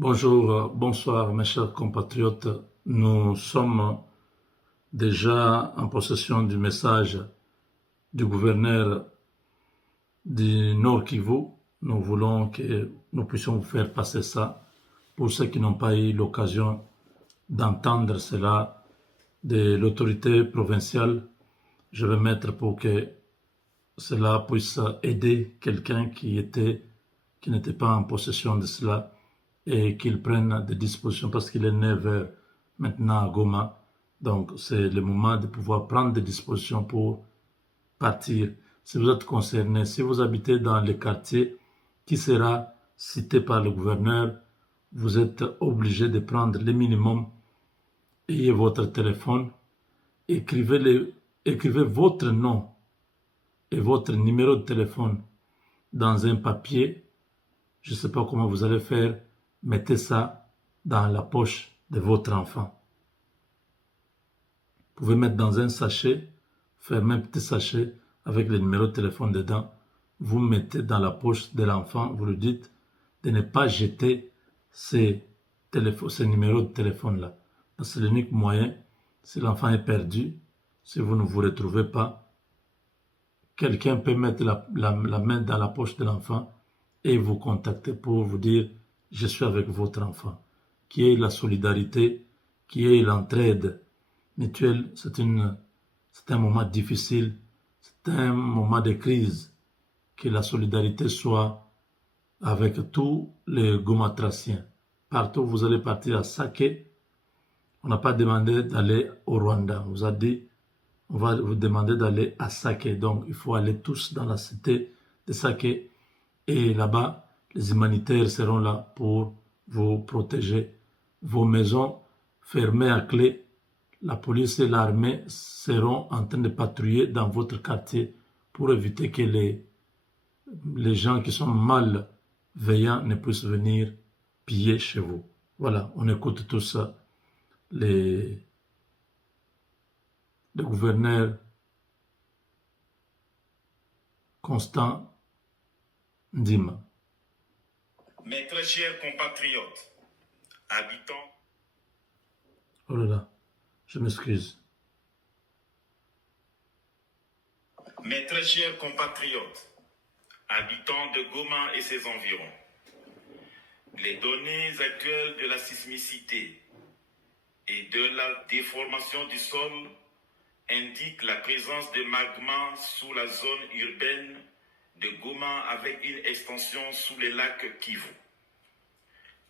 Bonjour, bonsoir mes chers compatriotes. Nous sommes déjà en possession du message du gouverneur du Nord Kivu. Nous voulons que nous puissions vous faire passer ça. Pour ceux qui n'ont pas eu l'occasion d'entendre cela de l'autorité provinciale, je vais mettre pour que cela puisse aider quelqu'un qui n'était pas en possession de cela et qu'il prenne des dispositions parce qu'il est 9 heures maintenant à Goma. Donc c'est le moment de pouvoir prendre des dispositions pour partir. Si vous êtes concerné, si vous habitez dans le quartier qui sera cité par le gouverneur, vous êtes obligé de prendre le minimum. Ayez votre téléphone, écrivez votre nom et votre numéro de téléphone dans un papier. Je ne sais pas comment vous allez faire. Mettez ça dans la poche de votre enfant. Vous pouvez mettre dans un sachet, fermer un petit sachet avec le numéro de téléphone dedans. Vous mettez dans la poche de l'enfant. Vous lui dites de ne pas jeter ces numéros de téléphone-là. C'est l'unique moyen. Si l'enfant est perdu, si vous ne vous retrouvez pas, quelqu'un peut mettre la main dans la poche de l'enfant et vous contacter pour vous dire « Je suis avec votre enfant ». Qui est la solidarité, qui est l'entraide mutuelle. C'est un moment difficile, c'est un moment de crise. Que la solidarité soit avec tous les Gomatraciens. Partout où vous allez partir à Sake, on n'a pas demandé d'aller au Rwanda. On vous a dit, on va vous demander d'aller à Sake. Donc, il faut aller tous dans la cité de Sake. Et là-bas, les humanitaires seront là pour vous protéger. Vos maisons fermées à clé, la police et l'armée seront en train de patrouiller dans votre quartier pour éviter que les gens qui sont malveillants ne puissent venir piller chez vous. Voilà, on écoute tout ça. Le gouverneur Constant Ndima. Mes très chers compatriotes, habitants... Oh là là, je m'excuse. Mes très chers compatriotes, habitants de Goma et ses environs, les données actuelles de la sismicité et de la déformation du sol indiquent la présence de magma sous la zone urbaine de Goma avec une extension sous les lacs Kivu.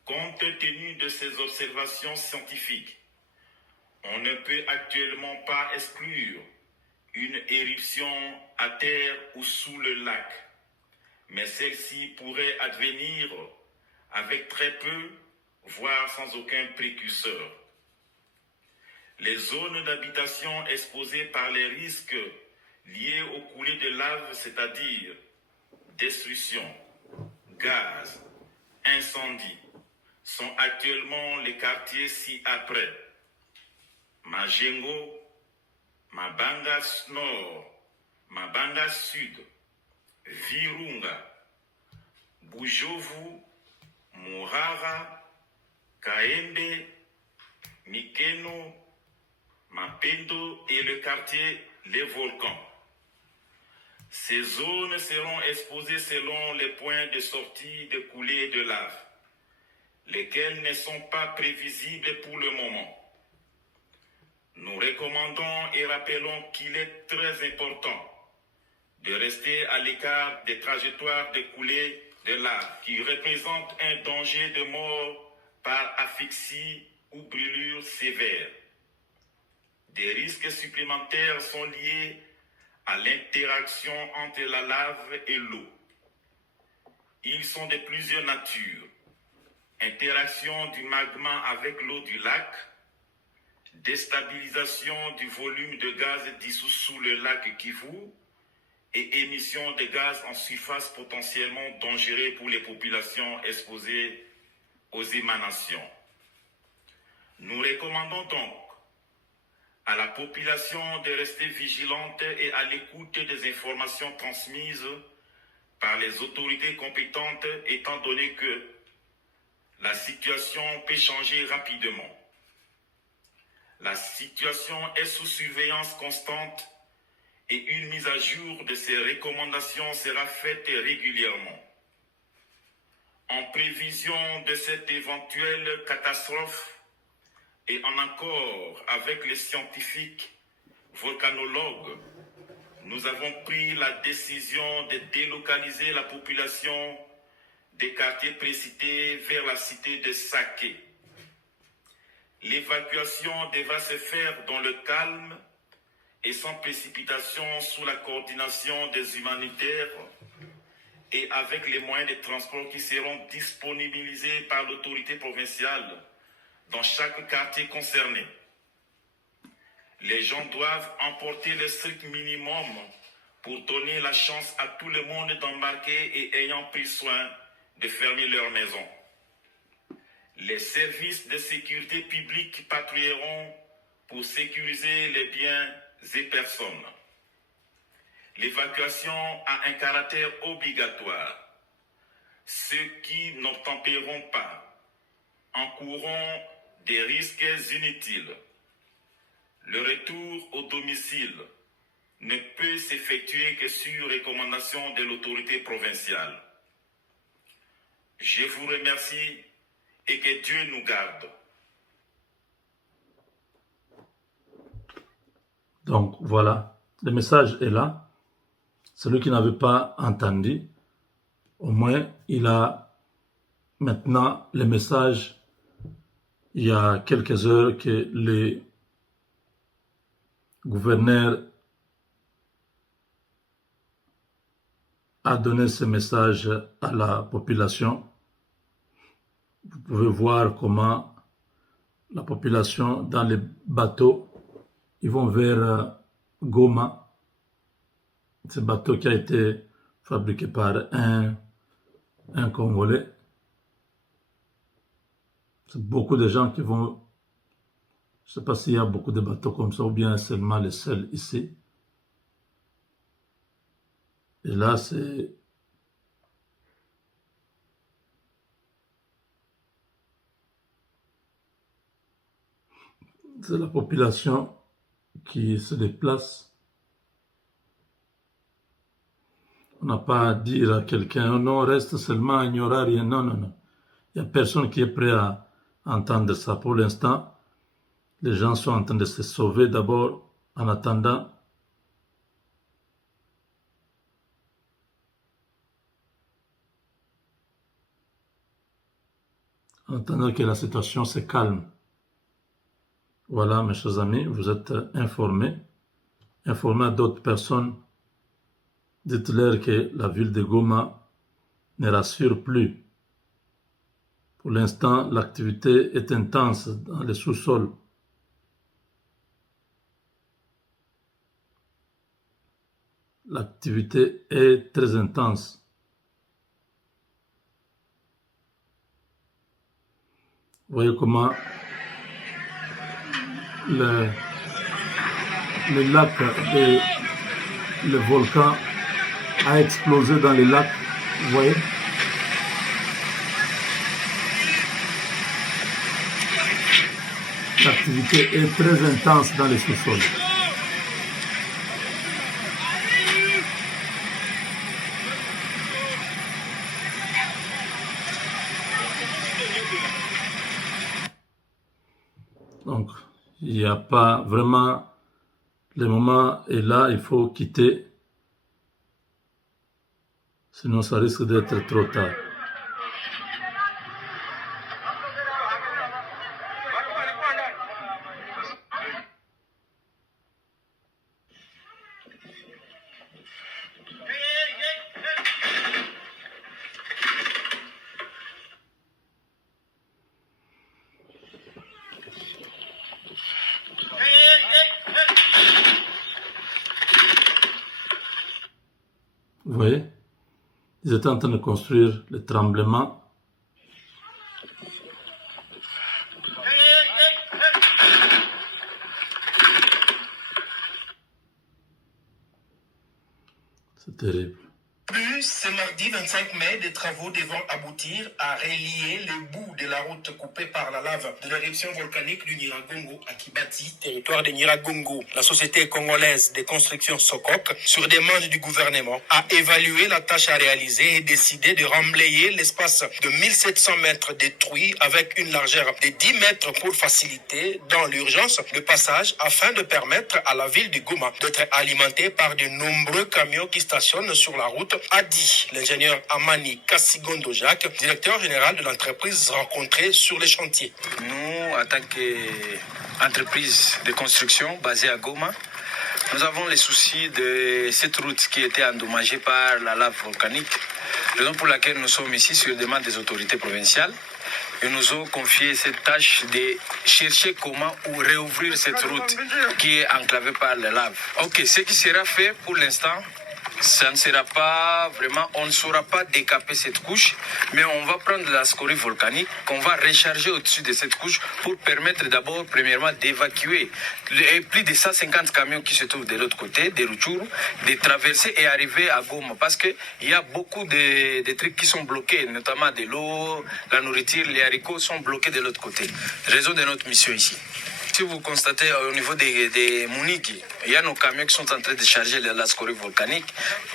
Compte tenu de ces observations scientifiques, on ne peut actuellement pas exclure une éruption à terre ou sous le lac, mais celle-ci pourrait advenir avec très peu, voire sans aucun précurseur. Les zones d'habitation exposées par les risques liés aux coulées de lave, c'est-à-dire destruction, gaz, incendie, sont actuellement les quartiers ci-après: Majengo, Mabanga Nord, Mabanga Sud, Virunga, Bujovu, Murara, Kaende, Mikeno, Mapendo et le quartier Les Volcans. Ces zones seront exposées selon les points de sortie de coulées de lave, lesquels ne sont pas prévisibles pour le moment. Nous recommandons et rappelons qu'il est très important de rester à l'écart des trajectoires de coulées de lave qui représentent un danger de mort par asphyxie ou brûlure sévère. Des risques supplémentaires sont liés à l'interaction entre la lave et l'eau. Ils sont de plusieurs natures: interaction du magma avec l'eau du lac, déstabilisation du volume de gaz dissous sous le lac Kivu et émission de gaz en surface potentiellement dangereux pour les populations exposées aux émanations. Nous recommandons donc à la population de rester vigilante et à l'écoute des informations transmises par les autorités compétentes, étant donné que la situation peut changer rapidement. La situation est sous surveillance constante et une mise à jour de ces recommandations sera faite régulièrement. En prévision de cette éventuelle catastrophe et en accord avec les scientifiques volcanologues, nous avons pris la décision de délocaliser la population des quartiers précités vers la cité de Saké. L'évacuation devra se faire dans le calme et sans précipitation sous la coordination des humanitaires et avec les moyens de transport qui seront disponibilisés par l'autorité provinciale dans chaque quartier concerné. Les gens doivent emporter le strict minimum pour donner la chance à tout le monde d'embarquer et ayant pris soin de fermer leur maison. Les services de sécurité publique patrouilleront pour sécuriser les biens et personnes. L'évacuation a un caractère obligatoire. Ceux qui n'obtempéreront pas encourront des risques inutiles. Le retour au domicile ne peut s'effectuer que sur recommandation de l'autorité provinciale. Je vous remercie et que Dieu nous garde. Donc voilà, le message est là. Celui qui n'avait pas entendu, au moins il a maintenant le message. Il y a quelques heures que le gouverneur a donné ce message à la population. Vous pouvez voir comment la population dans les bateaux, ils vont vers Goma. Ce bateau qui a été fabriqué par un Congolais. C'est beaucoup de gens qui vont... Je ne sais pas s'il y a beaucoup de bateaux comme ça ou bien seulement les seuls ici. Et là, c'est la population qui se déplace. On n'a pas à dire à quelqu'un, oh non, reste seulement, il n'y aura rien. Non, non, non. Il n'y a personne qui est prêt à entendre ça. Pour l'instant, les gens sont en train de se sauver d'abord en attendant. En attendant que la situation se calme. Voilà, mes chers amis, vous êtes informés. Informez à d'autres personnes. Dites-leur que la ville de Goma ne rassure plus. Pour l'instant, l'activité est intense dans les sous-sols. L'activité est très intense. Vous voyez comment le lac et le volcan a explosé dans les lacs. Vous voyez? L'activité est très intense dans les sous-sols. Donc, il n'y a pas vraiment... Le moment est là, il faut quitter. Sinon, ça risque d'être trop tard. Vous voyez? Ils étaient en train de construire le tremblement. C'est terrible. Ce mardi 25 mai, des travaux devront aboutir à relier les bouts de la route coupée par la lave de l'éruption volcanique du Nyiragongo à Kibati, territoire de Nyiragongo. La société congolaise de construction Sokok, sur demande du gouvernement, a évalué la tâche à réaliser et décidé de remblayer l'espace de 1700 mètres détruits avec une largeur de 10 mètres pour faciliter dans l'urgence le passage afin de permettre à la ville de Goma d'être alimentée par de nombreux camions qui stationnent sur la route, a dit l'ingénieur Amani Kassigondo Jacques, directeur général de l'entreprise rencontrée sur les chantiers. Nous, en tant qu'entreprise de construction basée à Goma, nous avons les soucis de cette route qui était endommagée par la lave volcanique, raison pour laquelle nous sommes ici sur demande des autorités provinciales. Ils nous ont confié cette tâche de chercher comment ou réouvrir cette route qui est enclavée par la lave. Ok, ce qui sera fait pour l'instant, ça ne sera pas vraiment, on ne saura pas décaper cette couche, mais on va prendre la scorie volcanique qu'on va recharger au-dessus de cette couche pour permettre d'abord, premièrement, d'évacuer les plus de 150 camions qui se trouvent de l'autre côté, des Rutshuru, de traverser et arriver à Goma. Parce qu'il y a beaucoup de trucs qui sont bloqués, notamment de l'eau, la nourriture, les haricots sont bloqués de l'autre côté. Raison de notre mission ici. Si vous constatez au niveau des Mouniki, il y a nos camions qui sont en train de charger la scorie volcanique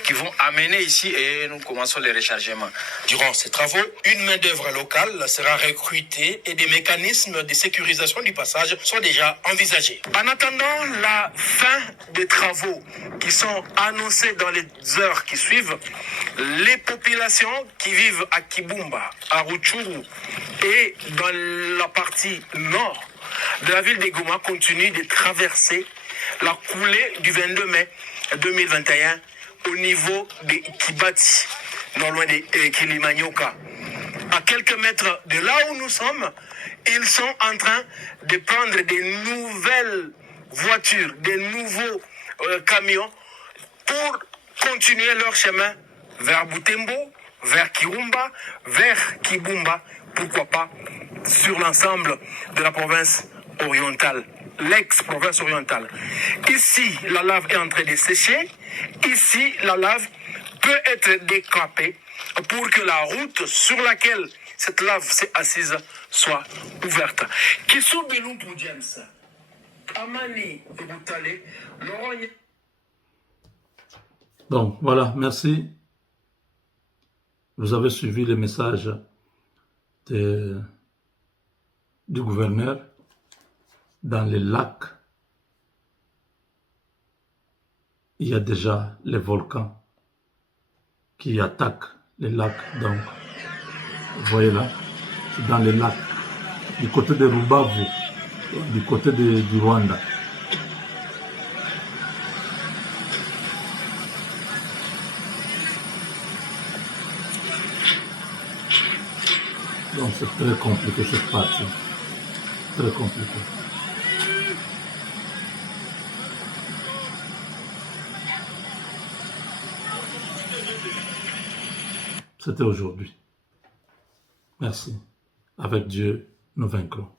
qui vont amener ici et nous commençons les rechargements. Durant ces travaux, une main-d'œuvre locale sera recrutée et des mécanismes de sécurisation du passage sont déjà envisagés. En attendant la fin des travaux qui sont annoncés dans les heures qui suivent, les populations qui vivent à Kibumba, à Rutshuru et dans la partie nord de la ville de Goma continue de traverser la coulée du 22 mai 2021 au niveau de Kibati, non loin de Kilimanyoka. À quelques mètres de là où nous sommes, ils sont en train de prendre des nouvelles voitures, des nouveaux camions pour continuer leur chemin vers Butembo, vers Kirumba, vers Kibumba, pourquoi pas sur l'ensemble de la province orientale, l'ex-province orientale. Ici, la lave est en train de sécher. Ici, la lave peut être décapée pour que la route sur laquelle cette lave s'est assise soit ouverte. Kisso Belum pour James, Amani Boutale, Laurent. Donc voilà, merci. Vous avez suivi le message du gouverneur. Dans les lacs, il y a déjà les volcans qui attaquent les lacs. Donc, vous voyez là, c'est dans les lacs, du côté de Rubavu, du côté du Rwanda. Donc c'est très compliqué cette partie, très compliqué. C'était aujourd'hui. Merci. Avec Dieu, nous vaincrons.